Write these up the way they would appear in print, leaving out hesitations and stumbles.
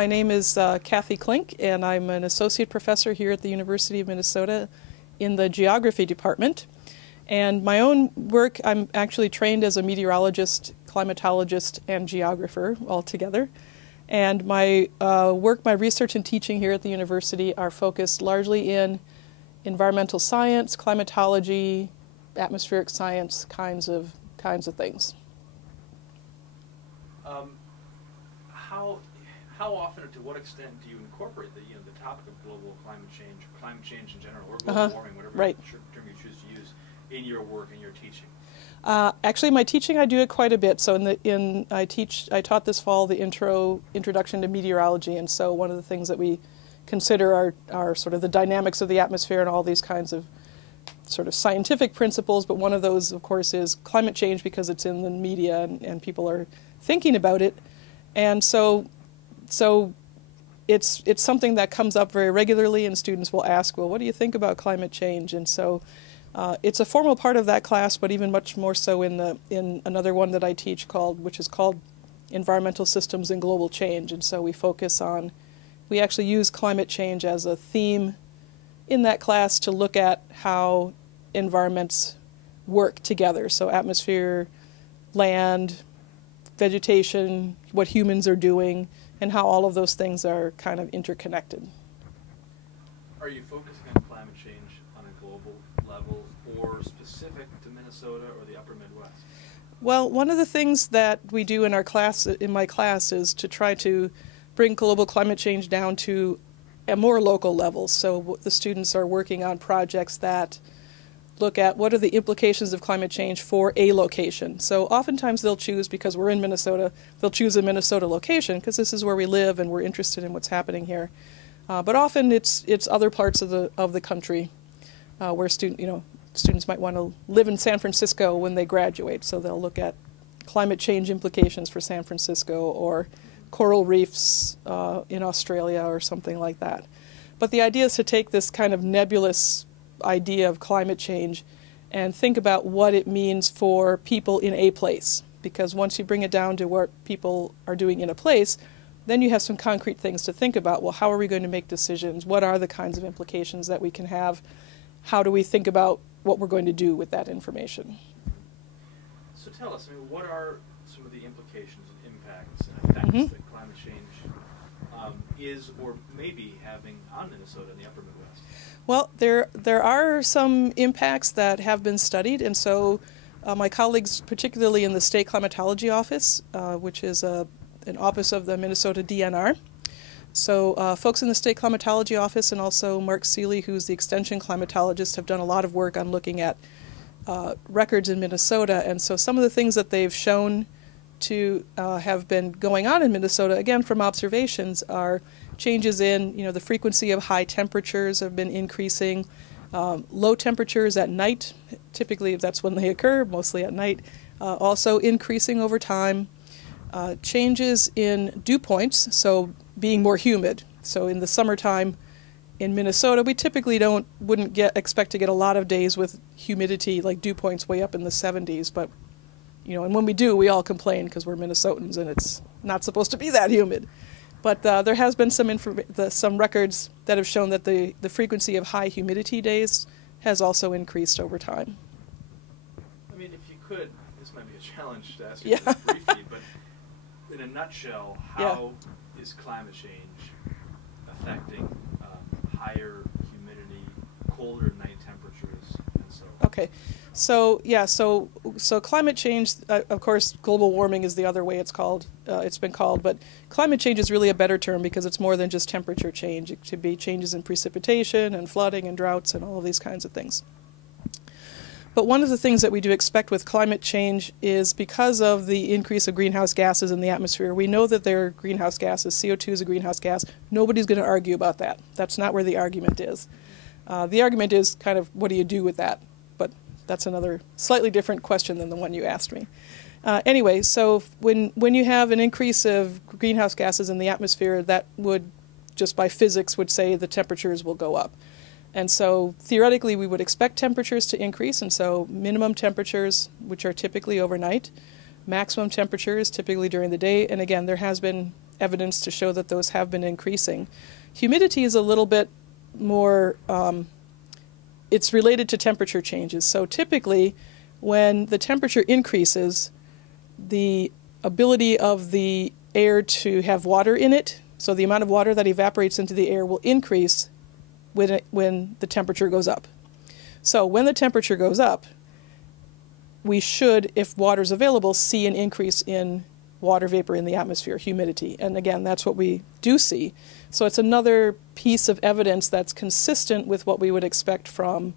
My name is Kathy Klink, and I'm an associate professor here at the University of Minnesota in the geography department. And my own work, I'm actually trained as a meteorologist, climatologist, and geographer all together. And my work, my research and teaching here at the university are focused largely in environmental science, climatology, atmospheric science kinds of things. How often or to what extent do you incorporate the topic of global climate change in general, or global warming, whatever term you choose to use, in your work and your teaching? Actually, my teaching, I do it quite a bit. So I taught this fall the introduction to meteorology, and so one of the things that we consider are sort of the dynamics of the atmosphere and all these kinds of sort of scientific principles. But one of those, of course, is climate change, because it's in the media and people are thinking about it, and so it's something that comes up very regularly, and students will ask, well, what do you think about climate change? And so it's a formal part of that class, but even much more so in another one that I teach which is called Environmental Systems and Global Change. And so we actually use climate change as a theme in that class to look at how environments work together. So atmosphere, land, vegetation, what humans are doing, and how all of those things are kind of interconnected. Are you focusing on climate change on a global level, or specific to Minnesota or the upper Midwest? Well, one of the things that we do in my class is to try to bring global climate change down to a more local level. So the students are working on projects that look at what are the implications of climate change for a location. So oftentimes they'll choose, because we're in Minnesota, they'll choose a Minnesota location because this is where we live and we're interested in what's happening here. But often it's other parts of the country where students might want to live in San Francisco when they graduate. So they'll look at climate change implications for San Francisco, or coral reefs in Australia, or something like that. But the idea is to take this kind of nebulous idea of climate change and think about what it means for people in a place. Because once you bring it down to what people are doing in a place, then you have some concrete things to think about. Well, how are we going to make decisions? What are the kinds of implications that we can have? How do we think about what we're going to do with that information? So tell us, what are some of the implications and impacts and effects that climate change is or may be having on Minnesota and the upper Midwest? Well, there are some impacts that have been studied, and so my colleagues, particularly in the State Climatology Office, which is an office of the Minnesota DNR. So folks in the State Climatology Office, and also Mark Seeley, who's the Extension Climatologist, have done a lot of work on looking at records in Minnesota. And so some of the things that they've shown to have been going on in Minnesota, again from observations, are changes in the frequency of high temperatures have been increasing. Low temperatures at night, typically that's when they occur, mostly at night, also increasing over time. Changes in dew points, so being more humid. So in the summertime in Minnesota, we typically wouldn't expect to get a lot of days with humidity, like dew points way up in the 70s, but and when we do, we all complain because we're Minnesotans and it's not supposed to be that humid. But there has been some records that have shown that the frequency of high humidity days has also increased over time. If you could, this might be a challenge to ask you this briefly, but in a nutshell, how is climate change affecting higher humidity, colder night temperatures, and so on? Okay. So climate change, of course, global warming is the other way it's been called, but climate change is really a better term because it's more than just temperature change. It could be changes in precipitation and flooding and droughts and all of these kinds of things. But one of the things that we do expect with climate change is, because of the increase of greenhouse gases in the atmosphere, we know that there are greenhouse gases. CO2 is a greenhouse gas. Nobody's going to argue about that. That's not where the argument is. The argument is kind of, what do you do with that? But that's another slightly different question than the one you asked me. Anyway, so when you have an increase of greenhouse gases in the atmosphere, that would, just by physics, would say the temperatures will go up. And so theoretically we would expect temperatures to increase, and so minimum temperatures, which are typically overnight, maximum temperatures typically during the day, and again there has been evidence to show that those have been increasing. Humidity is a little bit more, it's related to temperature changes. So typically, when the temperature increases, the ability of the air to have water in it, so the amount of water that evaporates into the air, will increase when the temperature goes up. So when the temperature goes up, we should, if water is available, see an increase in water vapor in the atmosphere, humidity. And again, that's what we do see. So it's another piece of evidence that's consistent with what we would expect from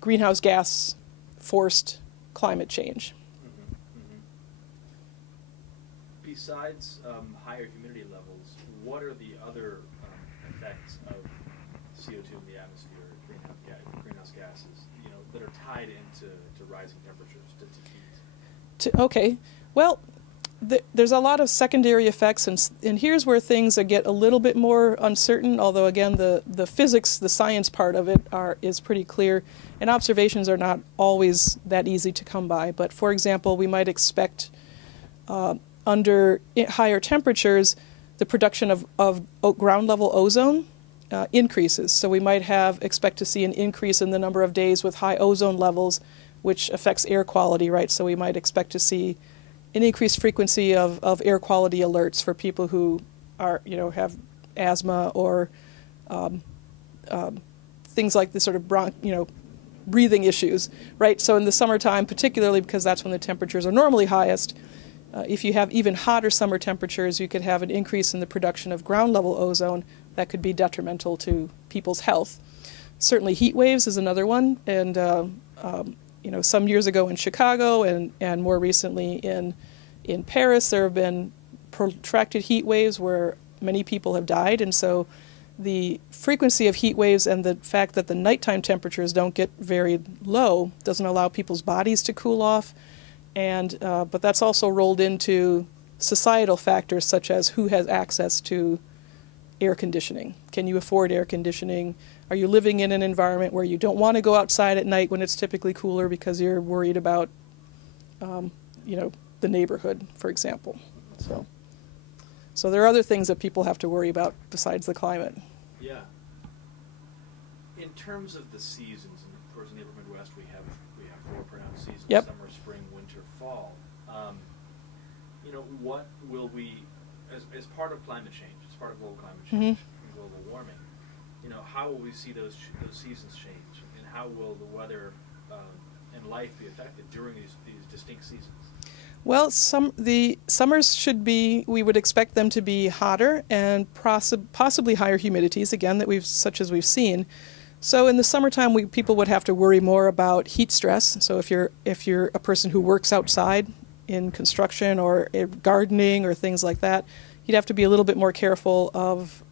greenhouse gas forced climate change. Besides higher humidity levels, what are the other effects of CO2 in the atmosphere, greenhouse gases, that are tied into rising temperatures, to heat? Okay, well, there's a lot of secondary effects, and here's where things get a little bit more uncertain, although again the physics, the science part of it is pretty clear, and observations are not always that easy to come by. But for example, we might expect under higher temperatures, the production of ground level ozone increases. So we might expect to see an increase in the number of days with high ozone levels, which affects air quality, right? So we might expect to see an increased frequency of air quality alerts for people who have asthma or things like this sort of breathing issues, right? So in the summertime, particularly because that's when the temperatures are normally highest, if you have even hotter summer temperatures, you could have an increase in the production of ground level ozone that could be detrimental to people's health. Certainly heat waves is another one, and some years ago in Chicago and more recently in Paris, there have been protracted heat waves where many people have died, and so the frequency of heat waves and the fact that the nighttime temperatures don't get very low doesn't allow people's bodies to cool off. And but that's also rolled into societal factors such as who has access to air conditioning. Can you afford air conditioning? Are you living in an environment where you don't want to go outside at night when it's typically cooler because you're worried about, the neighborhood, for example? So there are other things that people have to worry about besides the climate. Yeah. In terms of the seasons, and of course in the upper Midwest we have 4 pronounced seasons: Yep. summer, spring, winter, fall. What will we, as part of climate change, as part of global climate change and global warming, how will we see those seasons change, and how will the weather and life be affected during these distinct seasons? Well, the summers we would expect them to be hotter and possibly higher humidities, again, such as we've seen. So in the summertime, people would have to worry more about heat stress. So if you're a person who works outside in construction or gardening or things like that, you'd have to be a little bit more careful of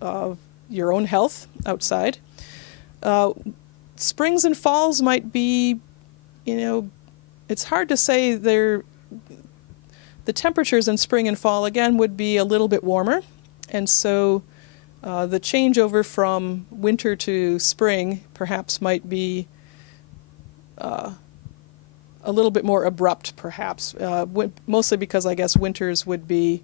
your own health outside. Springs and falls might be, it's hard to say. The temperatures in spring and fall, again, would be a little bit warmer. And so the changeover from winter to spring perhaps might be a little bit more abrupt, perhaps, mostly because I guess winters would be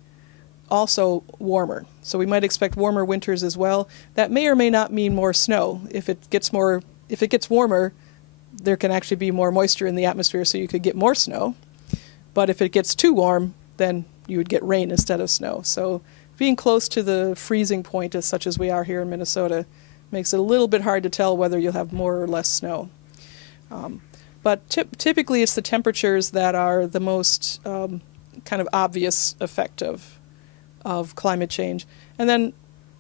also warmer. So we might expect warmer winters as well. That may or may not mean more snow. If it gets warmer, there can actually be more moisture in the atmosphere, so you could get more snow. But if it gets too warm, then you would get rain instead of snow. So being close to the freezing point, such as we are here in Minnesota, makes it a little bit hard to tell whether you'll have more or less snow. But typically it's the temperatures that are the most kind of obvious effect of climate change. And then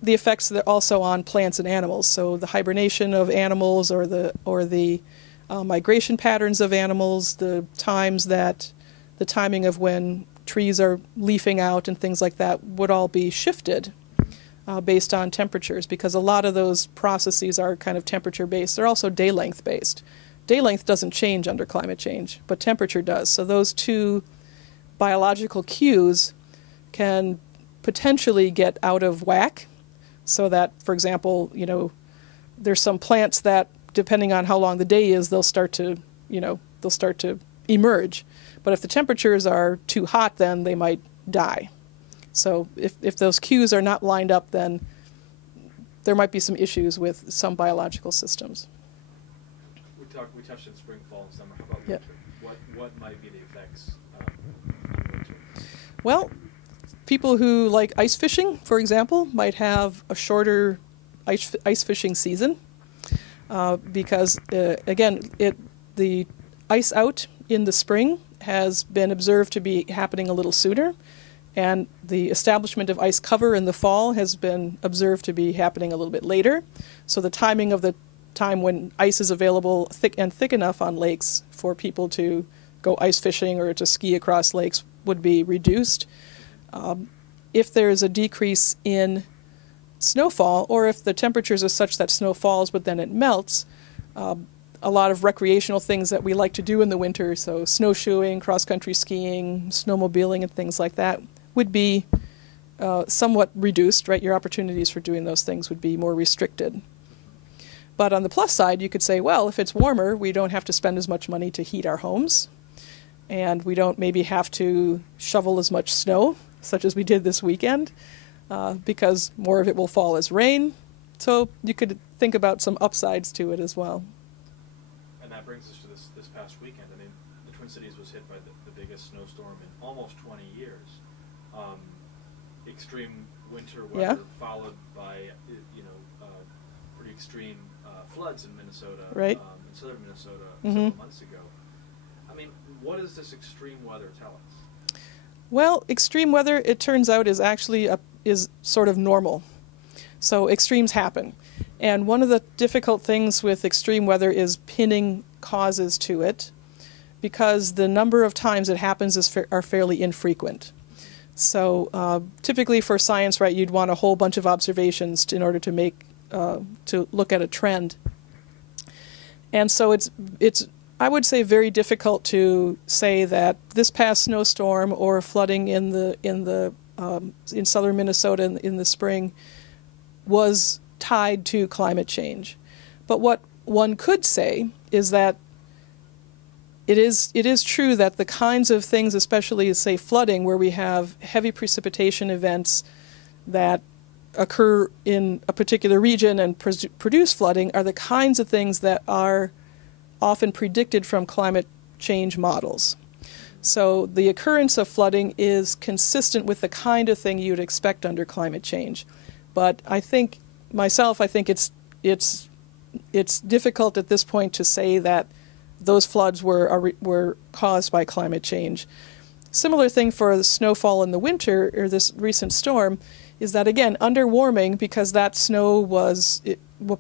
the effects that are also on plants and animals. So the hibernation of animals or the migration patterns of animals, the timing of when trees are leafing out and things like that would all be shifted based on temperatures, because a lot of those processes are kind of temperature based. They're also day length based. Day length doesn't change under climate change, but temperature does. So those two biological cues can potentially get out of whack, so that, for example, there's some plants that, depending on how long the day is, they'll start to emerge. But if the temperatures are too hot, then they might die. So if those cues are not lined up, then there might be some issues with some biological systems. We touched on spring, fall, and summer. How about Yeah. winter? What might be the effects on winter? Well, people who like ice fishing, for example, might have a shorter ice fishing season because, again, the ice out in the spring has been observed to be happening a little sooner, and the establishment of ice cover in the fall has been observed to be happening a little bit later. So the timing of the time when ice is available thick enough on lakes for people to go ice fishing or to ski across lakes would be reduced. If there is a decrease in snowfall, or if the temperatures are such that snow falls but then it melts, a lot of recreational things that we like to do in the winter, so snowshoeing, cross-country skiing, snowmobiling, and things like that, would be somewhat reduced, right? Your opportunities for doing those things would be more restricted. But on the plus side, you could say, well, if it's warmer, we don't have to spend as much money to heat our homes, and we don't maybe have to shovel as much snow, such as we did this weekend, because more of it will fall as rain. So you could think about some upsides to it as well. And that brings us to this past weekend. I mean, the Twin Cities was hit by the biggest snowstorm in almost 20 years. Extreme winter weather followed by, pretty extreme floods in Minnesota, right. In southern Minnesota several months ago. I mean, what does this extreme weather tell us? Well, extreme weather, it turns out, is actually is sort of normal. So extremes happen. And one of the difficult things with extreme weather is pinning causes to it, because the number of times it happens are fairly infrequent. So typically for science, right, you'd want a whole bunch of observations in order to to look at a trend. And so it's I would say very difficult to say that this past snowstorm or flooding in southern Minnesota in the spring was tied to climate change. But what one could say is that it is true that the kinds of things, especially say flooding, where we have heavy precipitation events that occur in a particular region and produce flooding, are the kinds of things that are often predicted from climate change models. So the occurrence of flooding is consistent with the kind of thing you'd expect under climate change. But I think it's difficult at this point to say that those floods were caused by climate change. Similar thing for the snowfall in the winter, or this recent storm, is that, again, under warming, because that snow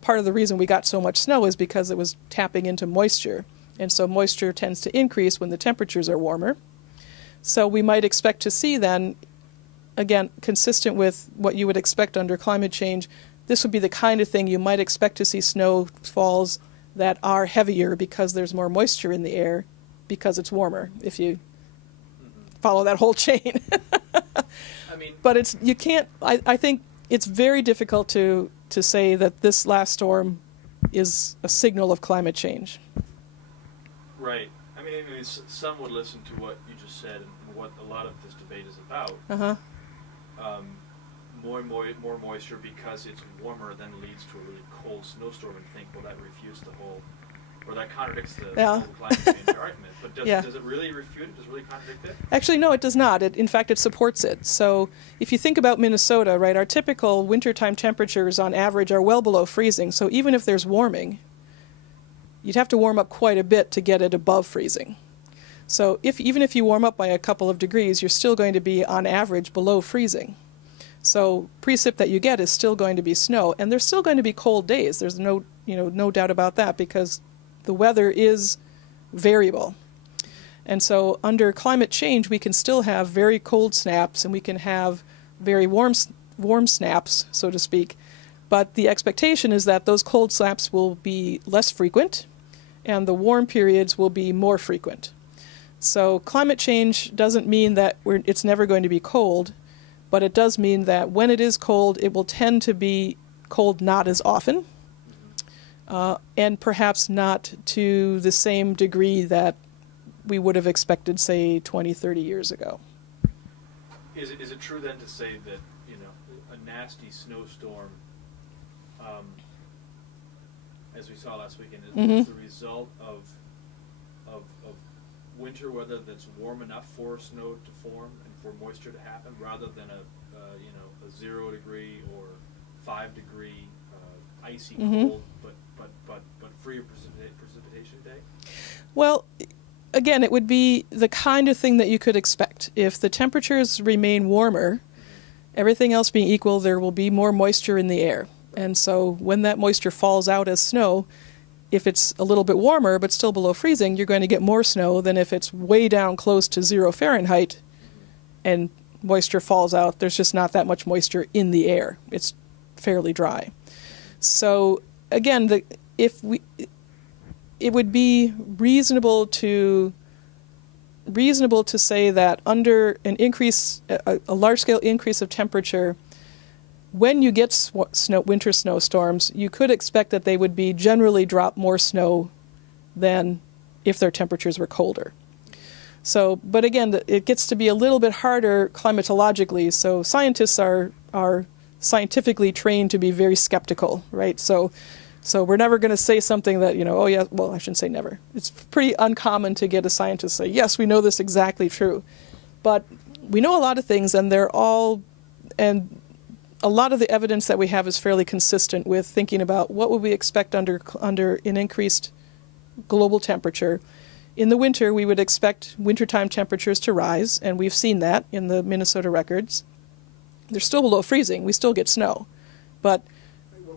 part of the reason we got so much snow is because it was tapping into moisture. And so moisture tends to increase when the temperatures are warmer. So we might expect to see then, again, consistent with what you would expect under climate change, this would be the kind of thing you might expect to see snowfalls that are heavier because there's more moisture in the air because it's warmer, if you follow that whole chain. I mean, but I think it's very difficult to say that this last storm is a signal of climate change. Right. I mean, some would listen to what you just said and what a lot of this debate is about. More moisture because it's warmer then leads to a really cold snowstorm, and think, well, that refutes the whole, or that contradicts the whole climate change argument. But does it really refute it? Does it really contradict it? Actually, no, it does not. In fact, it supports it. So if you think about Minnesota, right, our typical wintertime temperatures on average are well below freezing. So even if there's warming, you'd have to warm up quite a bit to get it above freezing. So even if you warm up by a couple of degrees, you're still going to be, on average, below freezing. So precip that you get is still going to be snow, and there's still going to be cold days. There's no doubt about that, because the weather is variable. And so under climate change, we can still have very cold snaps, and we can have very warm snaps, so to speak. But the expectation is that those cold snaps will be less frequent, and the warm periods will be more frequent. So climate change doesn't mean that it's never going to be cold, but it does mean that when it is cold, it will tend to be cold not as often, and perhaps not to the same degree that we would have expected, say, 20, 30 years ago. Is it true then to say that, you know, a nasty snowstorm, as we saw last weekend, is the result of winter weather that's warm enough for snow to form and for moisture to happen, rather than a 0 degree or 5 degree icy cold but freer precipitation day? Well, again, it would be the kind of thing that you could expect. If the temperatures remain warmer, everything else being equal, there will be more moisture in the air. And so when that moisture falls out as snow, if it's a little bit warmer but still below freezing, you're going to get more snow than if it's way down close to 0 Fahrenheit and moisture falls out. There's just not that much moisture in the air. It's fairly dry. So again, it would be reasonable to say that under an increase, a large-scale increase of temperature, when you get winter snowstorms, you could expect that they would be generally drop more snow than if their temperatures were colder. So, but again, it gets to be a little bit harder climatologically. So scientists are scientifically trained to be very skeptical, right? So we're never going to say something that, you know, oh yeah, well, I shouldn't say never. It's pretty uncommon to get a scientist to say, yes, we know this exactly true. But we know a lot of things, and a lot of the evidence that we have is fairly consistent with thinking about what would we expect under an increased global temperature. In the winter, we would expect wintertime temperatures to rise, and we've seen that in the Minnesota records. They're still below freezing. We still get snow. But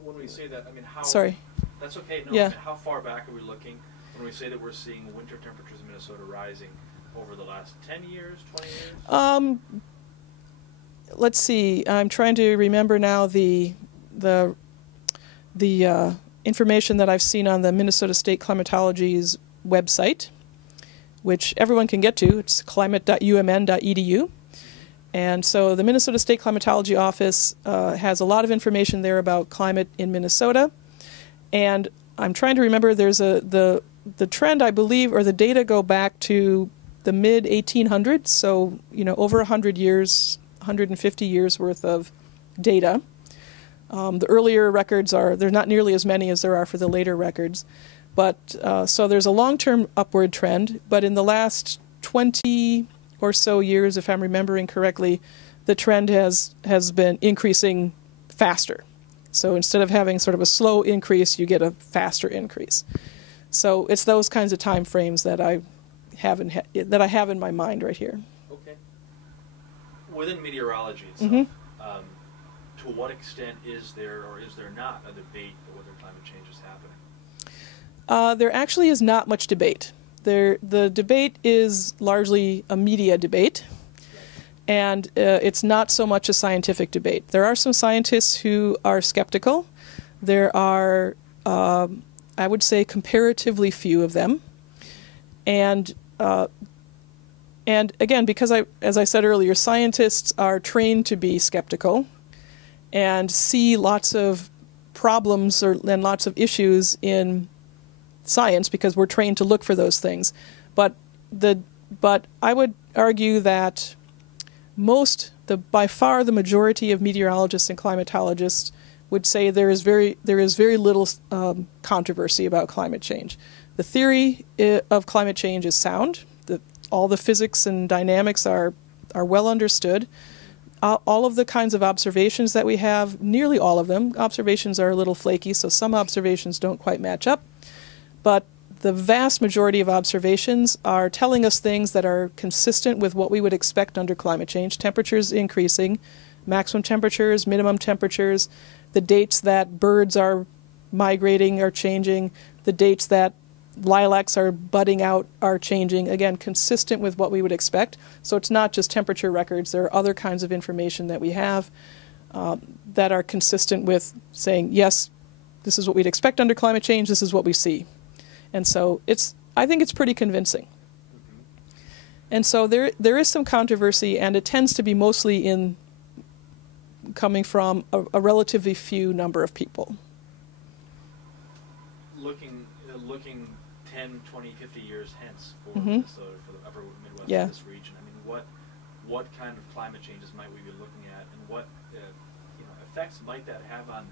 when we say that, I mean, how... Sorry. That's okay. No, yeah. I mean, how far back are we looking when we say that we're seeing winter temperatures in Minnesota rising over the last 10 years, 20 years? Let's see. I'm trying to remember now the information that I've seen on the Minnesota State Climatology's website, which everyone can get to. It's climate.umn.edu. And so the Minnesota State Climatology Office has a lot of information there about climate in Minnesota. And I'm trying to remember, there's the trend, I believe, or the data go back to the mid-1800s, so, you know, over 100 years, 150 years worth of data. The earlier records there's not nearly as many as there are for the later records. But so there's a long-term upward trend, but in the last 20 or so years, if I'm remembering correctly, the trend has been increasing faster. So instead of having sort of a slow increase, you get a faster increase. So it's those kinds of time frames that I have in my mind right here. Okay. Within meteorology itself, to what extent is there or is there not a debate of whether climate change is happening? There actually is not much debate. The debate is largely a media debate, and it's not so much a scientific debate. There are some scientists who are skeptical. There are, I would say, comparatively few of them. And again, because as I said earlier, scientists are trained to be skeptical and see lots of problems and lots of issues in science because we're trained to look for those things. But I would argue that by far the majority of meteorologists and climatologists would say there is very little controversy about climate change. The theory of climate change is sound. All the physics and dynamics are well understood. All of the kinds of observations that we have, nearly all of them, observations are a little flaky, so some observations don't quite match up. But the vast majority of observations are telling us things that are consistent with what we would expect under climate change. Temperatures increasing, maximum temperatures, minimum temperatures, the dates that birds are migrating are changing, the dates that lilacs are budding out are changing, again, consistent with what we would expect. So it's not just temperature records. There are other kinds of information that we have that are consistent with saying, yes, this is what we'd expect under climate change, this is what we see. And so I think it's pretty convincing. And so there is some controversy, and it tends to be mostly coming from a relatively few number of people. Looking 10, 20, 50 years hence for Minnesota, for the upper Midwest, for this region, I mean, what kind of climate changes might we be looking at, and what effects might that have on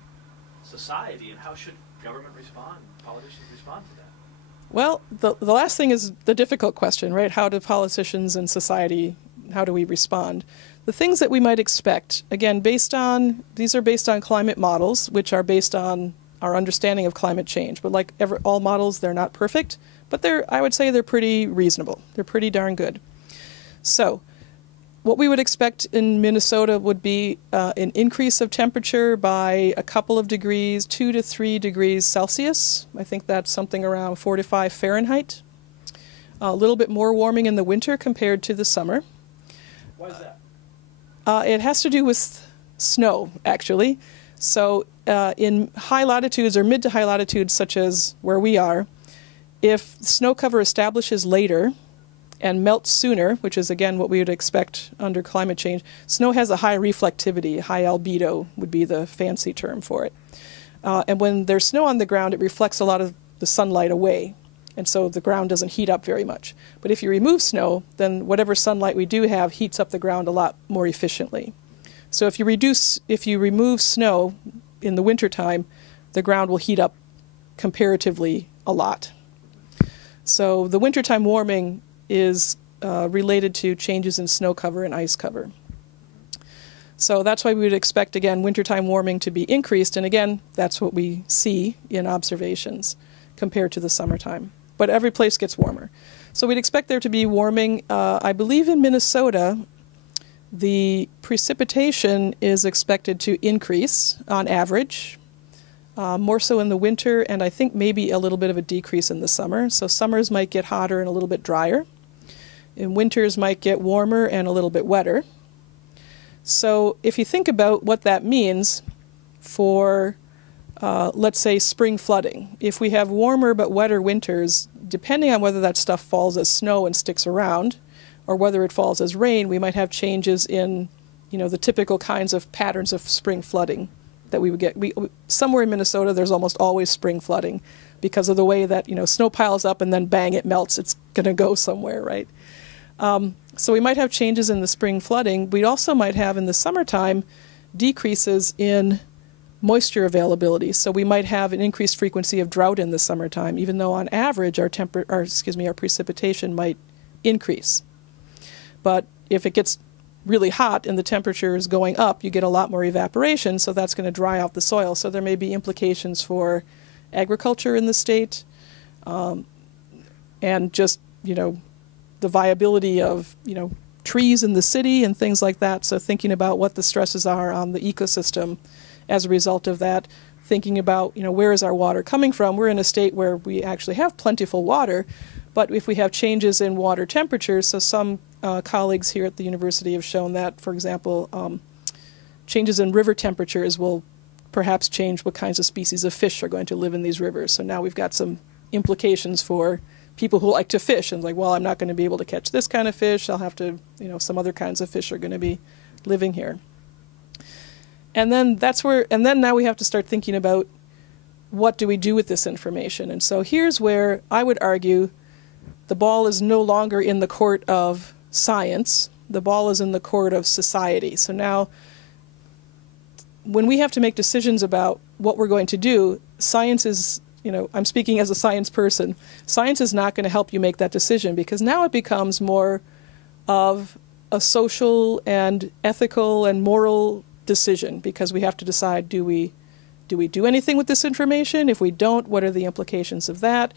society, and how should government respond, politicians respond to that? Well, the last thing is the difficult question, right? How do politicians and society, how do we respond? The things that we might expect, again, these are based on climate models, which are based on our understanding of climate change. But like all models, they're not perfect, but I would say they're pretty reasonable. They're pretty darn good. So what we would expect in Minnesota would be an increase of temperature by a couple of degrees, 2 to 3 degrees Celsius. I think that's something around 4 to 5 Fahrenheit. A little bit more warming in the winter compared to the summer. Why is that? It has to do with snow, actually. So in high latitudes or mid to high latitudes, such as where we are, if snow cover establishes later and melts sooner, which is, again, what we would expect under climate change, snow has a high reflectivity, high albedo would be the fancy term for it. And when there's snow on the ground, it reflects a lot of the sunlight away, and so the ground doesn't heat up very much. But if you remove snow, then whatever sunlight we do have heats up the ground a lot more efficiently. So if you remove snow in the wintertime, the ground will heat up comparatively a lot. So the wintertime warming is related to changes in snow cover and ice cover. So that's why we would expect, again, wintertime warming to be increased. And again, that's what we see in observations compared to the summertime. But every place gets warmer. So we'd expect there to be warming. I believe in Minnesota, the precipitation is expected to increase on average, more so in the winter, and I think maybe a little bit of a decrease in the summer. So summers might get hotter and a little bit drier. And winters might get warmer and a little bit wetter. So if you think about what that means for, let's say, spring flooding, if we have warmer but wetter winters, depending on whether that stuff falls as snow and sticks around, or whether it falls as rain, we might have changes in, the typical kinds of patterns of spring flooding that we would get. Somewhere in Minnesota, there's almost always spring flooding because of the way that, snow piles up and then bang, it melts. It's going to go somewhere, right? So we might have changes in the spring flooding. We also might have in the summertime decreases in moisture availability. So we might have an increased frequency of drought in the summertime, even though on average our precipitation might increase. But if it gets really hot and the temperature is going up, you get a lot more evaporation, so that's going to dry out the soil. So there may be implications for agriculture in the state, and just, the viability of, trees in the city and things like that. So thinking about what the stresses are on the ecosystem as a result of that, thinking about, where is our water coming from? We're in a state where we actually have plentiful water, but if we have changes in water temperatures, so some colleagues here at the university have shown that, for example, changes in river temperatures will perhaps change what kinds of species of fish are going to live in these rivers. So now we've got some implications for people who like to fish and I'm not going to be able to catch this kind of fish. I'll have to, some other kinds of fish are going to be living here. And then now we have to start thinking about what do we do with this information. And so here's where I would argue the ball is no longer in the court of science. The ball is in the court of society. So now when we have to make decisions about what we're going to do, science is, I'm speaking as a science person, science is not going to help you make that decision because now it becomes more of a social and ethical and moral decision because we have to decide, do we do anything with this information? If we don't, what are the implications of that?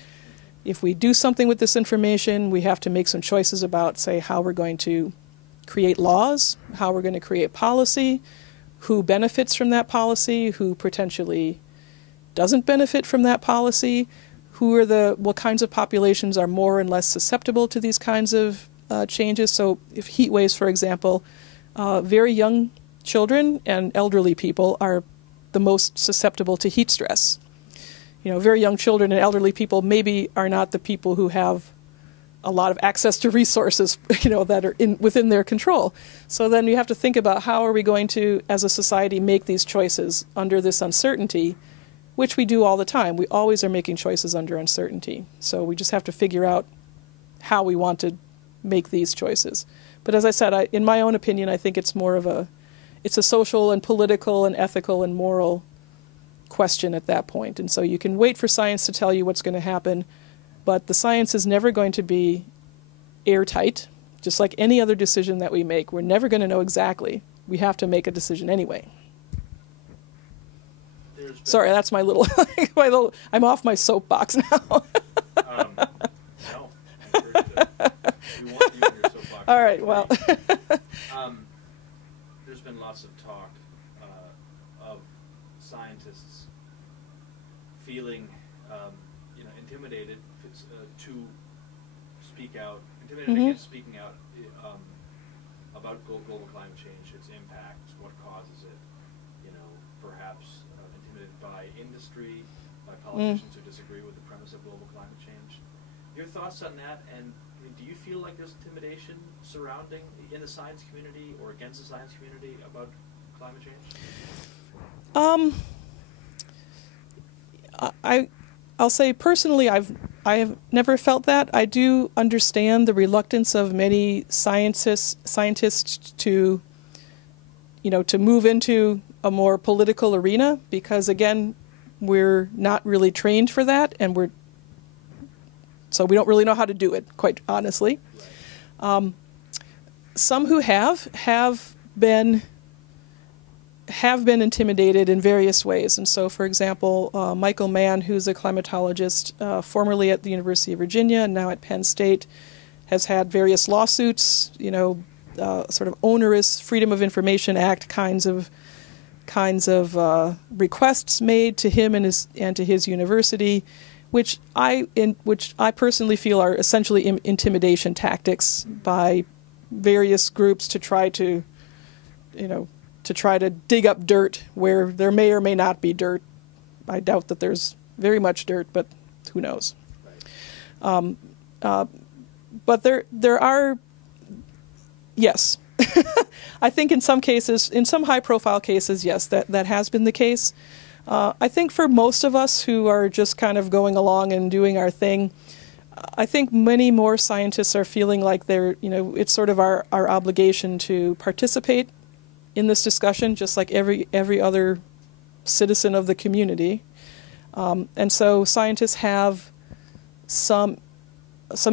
If we do something with this information, we have to make some choices about, say, how we're going to create laws, how we're going to create policy, who benefits from that policy, who potentially doesn't benefit from that policy, what kinds of populations are more and less susceptible to these kinds of changes. So if heat waves, for example, very young children and elderly people are the most susceptible to heat stress. Very young children and elderly people maybe are not the people who have a lot of access to resources, that are within their control. So then you have to think about how are we going to, as a society, make these choices under this uncertainty, which we do all the time. We always are making choices under uncertainty. So we just have to figure out how we want to make these choices. But as I said, in my own opinion, I think it's more of it's a social and political and ethical and moral question at that point. And so you can wait for science to tell you what's going to happen, but the science is never going to be airtight. Just like any other decision that we make, we're never going to know exactly. We have to make a decision anyway. Sorry, that's my little, I'm off my soapbox now. No, I'm sure we want you in your soapbox. All right, well. There's been lots of talk of scientists feeling, intimidated to speak out, against speaking out about global climate change, its impacts, what causes it, perhaps intimidated by industry, by politicians who disagree with the premise of global climate change. Your thoughts on that, and do you feel like there's intimidation surrounding in the science community or against the science community about climate change? I'll say personally, I have never felt that. I do understand the reluctance of many scientists to, to move into a more political arena because, again, we're not really trained for that, and so we don't really know how to do it, quite honestly. Right. Some who have been intimidated in various ways. And so, for example, Michael Mann, who's a climatologist, formerly at the University of Virginia and now at Penn State, has had various lawsuits, sort of onerous Freedom of Information Act kinds of requests made to him and to his university, which I personally feel are essentially intimidation tactics by various groups to try to dig up dirt where there may or may not be dirt. I doubt that there's very much dirt, but who knows? Right. But there are, yes. I think in some cases, in some high-profile cases, yes, that has been the case. I think for most of us who are just kind of going along and doing our thing, I think many more scientists are feeling like it's sort of our obligation to participate in this discussion, just like every other citizen of the community. And so scientists have some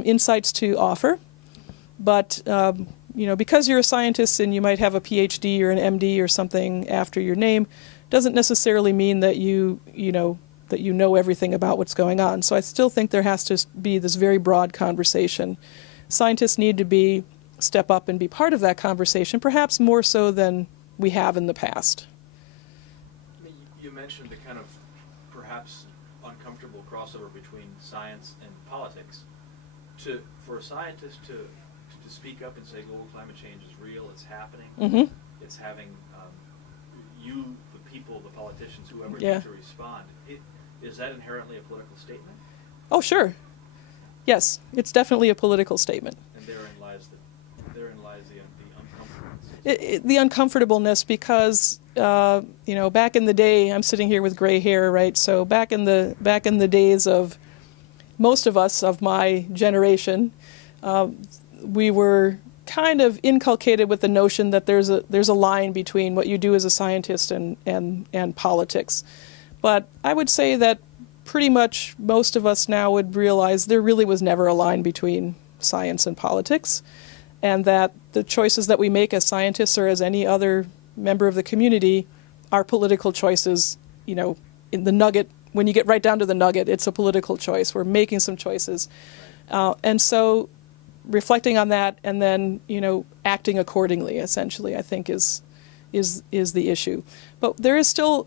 insights to offer, but because you're a scientist and you might have a PhD or an MD or something after your name, doesn't necessarily mean that you know everything about what's going on. So I still think there has to be this very broad conversation. Scientists need to step up and be part of that conversation, perhaps more so than we have in the past. You mentioned the kind of perhaps uncomfortable crossover between science and politics. For a scientist to speak up and say global climate change is real, it's happening, it's having the people, the politicians, whoever need to respond. Is that inherently a political statement? Oh, sure. Yes, it's definitely a political statement. And therein lies the uncomfortableness. The uncomfortableness because back in the day, I'm sitting here with gray hair, right? So back in the days of most of us of my generation, we were kind of inculcated with the notion that there's a line between what you do as a scientist and politics. But I would say that pretty much most of us now would realize there really was never a line between science and politics, and that the choices that we make as scientists or as any other member of the community are political choices. In the nugget, when you get right down to the nugget, it's a political choice. We're making some choices. And so reflecting on that and then, acting accordingly, essentially, I think is the issue. But there is still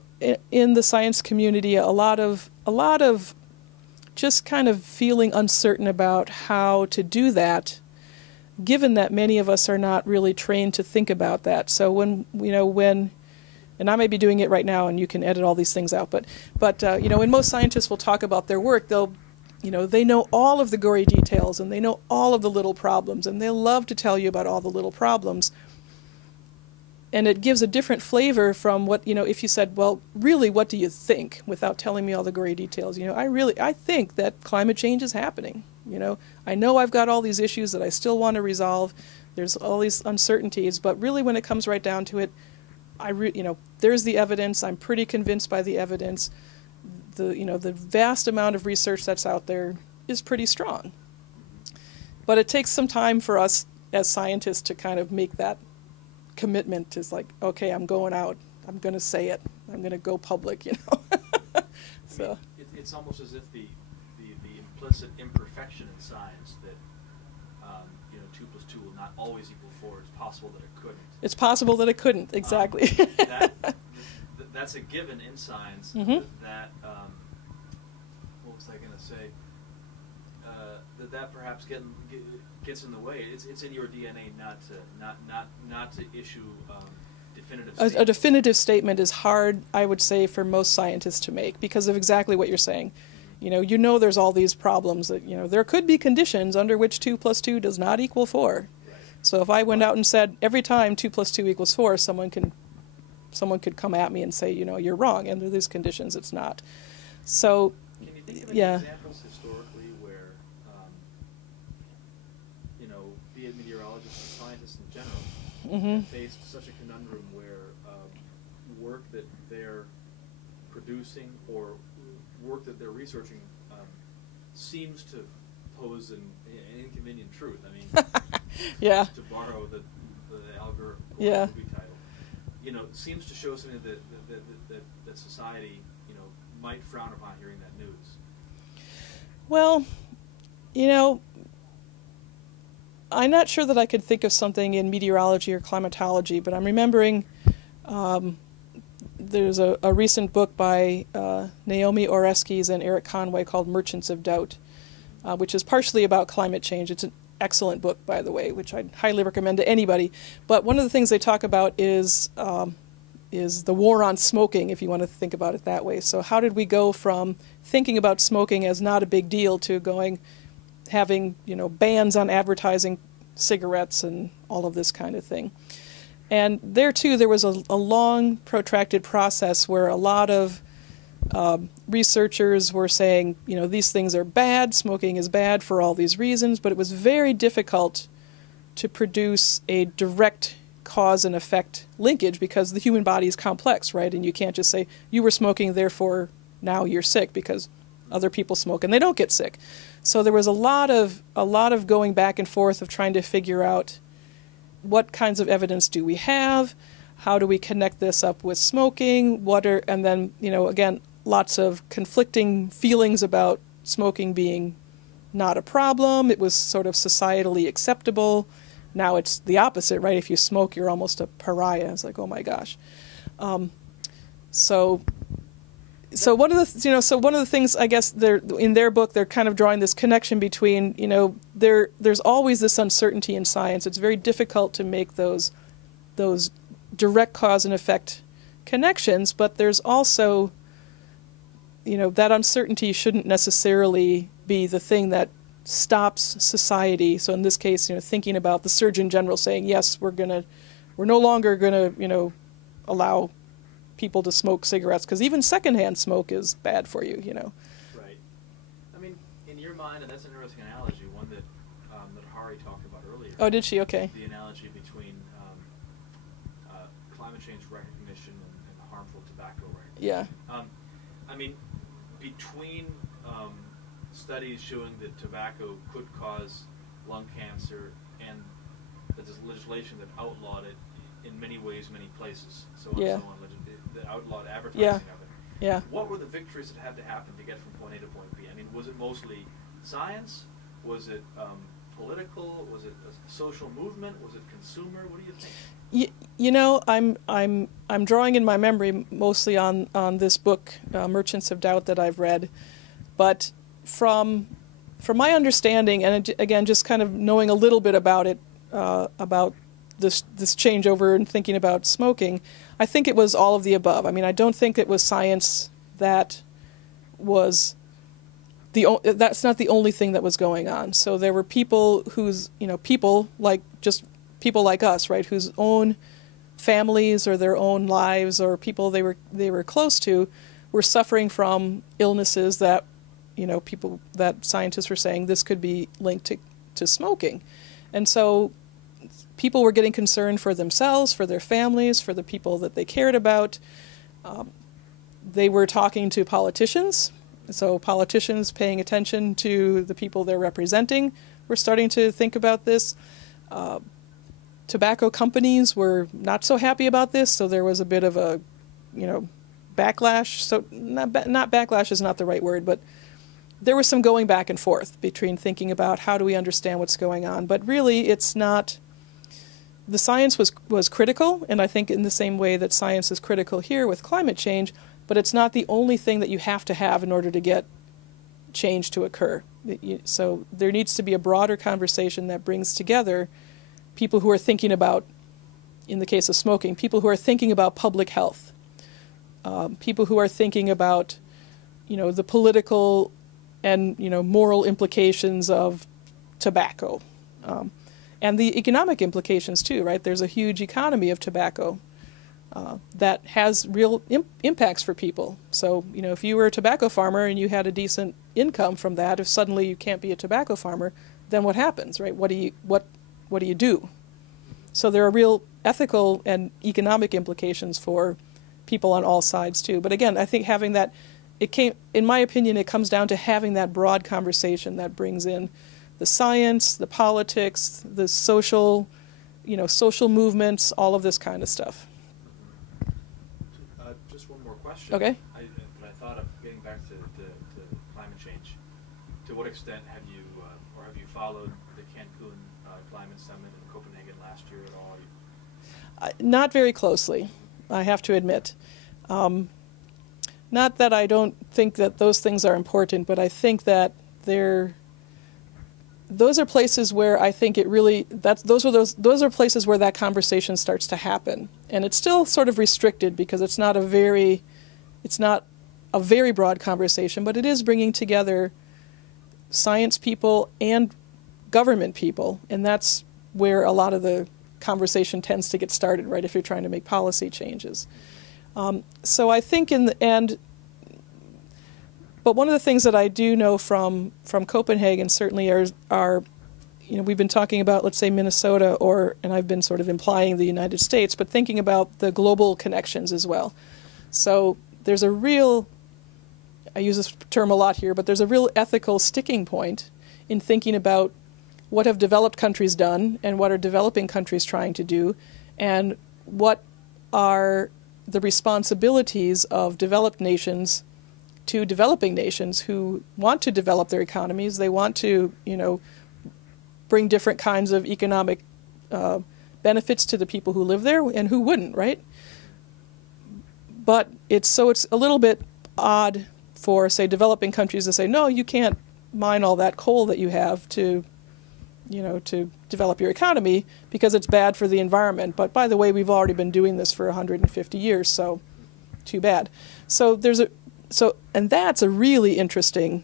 in the science community a lot of just kind of feeling uncertain about how to do that, given that many of us are not really trained to think about that. So when and I may be doing it right now, and you can edit all these things out, but when most scientists will talk about their work, they know all of the gory details, and they know all of the little problems, and they love to tell you about all the little problems. And it gives a different flavor from what, if you said, well, really, what do you think, without telling me all the gory details? I think that climate change is happening. I know I've got all these issues that I still want to resolve, there's all these uncertainties, but really when it comes right down to it, there's the evidence. I'm pretty convinced by the evidence. The vast amount of research that's out there is pretty strong. But it takes some time for us as scientists to kind of make that commitment. It's like, okay, I'm going out. I'm going to say it. I'm going to go public, So it's almost as if the implicit imperfection in science that 2 + 2 will not always equal 4. It's possible that it couldn't. It's possible that it couldn't, exactly. That's a given in science. Mm-hmm. That what was I going to say? That perhaps gets in the way. It's in your DNA not to issue definitive statements. A definitive statement is hard, I would say, for most scientists to make because of exactly what you're saying. There's all these problems that, there could be conditions under which 2 + 2 does not equal 4. Right. So if I went out and said every time 2 + 2 = 4, someone could come at me and say, you're wrong. Under these conditions, it's not. So, can you think of any examples historically where, be it meteorologists or scientists in general, have faced such a conundrum where work that they're producing or work that they're researching seems to pose an inconvenient truth? I mean, yeah. To borrow the Alger yeah. movie title, seems to show something that society, might frown upon hearing that news. Well, I'm not sure that I could think of something in meteorology or climatology, but I'm remembering there's a recent book by Naomi Oreskes and Eric Conway called Merchants of Doubt, which is partially about climate change. It's an excellent book, by the way, which I'd highly recommend to anybody. But one of the things they talk about is the war on smoking, if you want to think about it that way. So how did we go from thinking about smoking as not a big deal to having bans on advertising cigarettes and all of this kind of thing? And there too, there was a long, protracted process where a lot of researchers were saying, these things are bad, smoking is bad for all these reasons, but it was very difficult to produce a direct cause and effect linkage because the human body is complex, right? And you can't just say, you were smoking, therefore now you're sick, because other people smoke and they don't get sick. So there was a lot of going back and forth of trying to figure out what kinds of evidence do we have, how do we connect this up with smoking, and then, again, lots of conflicting feelings about smoking being not a problem. It was sort of societally acceptable. Now it's the opposite, right? If you smoke, you're almost a pariah. It's like, oh my gosh. So one of the things, I guess, in their book, they're kind of drawing this connection between, there's always this uncertainty in science. It's very difficult to make those direct cause and effect connections, but there's also, that uncertainty shouldn't necessarily be the thing that stops society. So in this case, thinking about the Surgeon General saying, yes, we're no longer gonna, allow people to smoke cigarettes, because even secondhand smoke is bad for you, Right. I mean, in your mind, and that's an interesting analogy, one that Hari talked about earlier. Oh, did she? Okay. The analogy between climate change recognition and harmful tobacco recognition. Yeah. I mean, between studies showing that tobacco could cause lung cancer and the legislation that outlawed it in many ways, many places, so on and so on, the outlawed advertising of it. Yeah. What were the victories that had to happen to get from point A to point B? I mean, was it mostly science? Was it political? Was it a social movement? Was it consumer? What do you think? I'm drawing in my memory mostly on this book, Merchants of Doubt, that I've read, but from my understanding, and again, just kind of knowing a little bit about it, about this changeover and thinking about smoking, I think it was all of the above. I mean, I don't think it was science that was that's not the only thing that was going on. So there were people people like us, right, whose own families or their own lives or people they were close to were suffering from illnesses that, that scientists were saying this could be linked to smoking. And so people were getting concerned for themselves, for their families, for the people that they cared about. They were talking to politicians, so politicians paying attention to the people they're representing were starting to think about this. Tobacco companies were not so happy about this, so there was a bit of a, backlash. So not backlash is not the right word, but there was some going back and forth between thinking about how do we understand what's going on. But really, it's not. The science was critical, and I think in the same way that science is critical here with climate change, but it's not the only thing that you have to have in order to get change to occur. So there needs to be a broader conversation that brings together people who are thinking about, in the case of smoking, people who are thinking about public health, people who are thinking about, the political and, moral implications of tobacco, and the economic implications too, right? There's a huge economy of tobacco that has real impacts for people. So, if you were a tobacco farmer and you had a decent income from that, if suddenly you can't be a tobacco farmer, then what happens, right? What do you do? So there are real ethical and economic implications for people on all sides too. But again, I think having that, in my opinion, it comes down to having that broad conversation that brings in the science, the politics, the social movements, all of this kind of stuff. Just one more question. Okay. I thought of getting back to climate change. To what extent have you followed the Cancun Climate Summit in Copenhagen last year at all? Not very closely, I have to admit. Not that I don't think that those things are important, but I think that those are places where I think it really, those are places where that conversation starts to happen. And it's still sort of restricted because it's not a very broad conversation, but it is bringing together science people and government people, and that's where a lot of the conversation tends to get started, right, if you're trying to make policy changes. So I think in the end, but one of the things that I do know from Copenhagen certainly are we've been talking about, let's say, Minnesota, and I've been sort of implying the United States, but thinking about the global connections as well. So there's a real, I use this term a lot here, but there's a real ethical sticking point in thinking about what have developed countries done and what are developing countries trying to do, and what are the responsibilities of developed nations to developing nations who want to develop their economies. They want to, bring different kinds of economic benefits to the people who live there, and who wouldn't, right? But it's a little bit odd for, say, developing countries to say, no, you can't mine all that coal that you have to develop your economy because it's bad for the environment. But by the way, we've already been doing this for 150 years, so too bad. So and that's a really interesting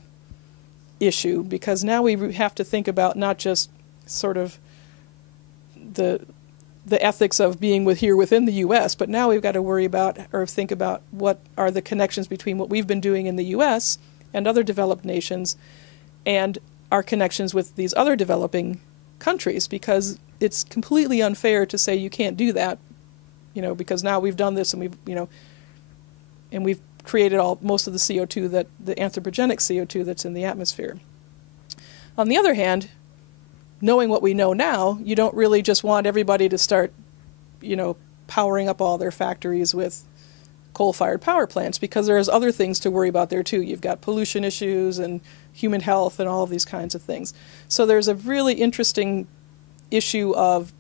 issue, because now we have to think about not just sort of the ethics of being here within the U.S., but now we've got to worry about or think about what are the connections between what we've been doing in the U.S. and other developed nations and our connections with these other developing countries, because it's completely unfair to say you can't do that, because now we've done this and we've created most of the CO2, the anthropogenic CO2 that's in the atmosphere. On the other hand, knowing what we know now, you don't really just want everybody to start, powering up all their factories with coal-fired power plants, because there's other things to worry about there too. You've got pollution issues and human health and all of these kinds of things. So there's a really interesting issue of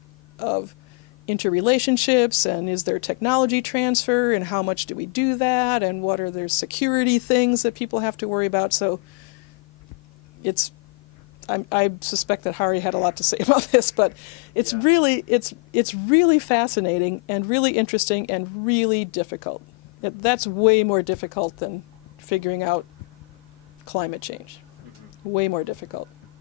interrelationships, and is there technology transfer, and how much do we do that, and what are their security things that people have to worry about. So I suspect that Hari had a lot to say about this, but it's really fascinating and really interesting and really difficult. That's way more difficult than figuring out climate change. Mm-hmm. Way more difficult.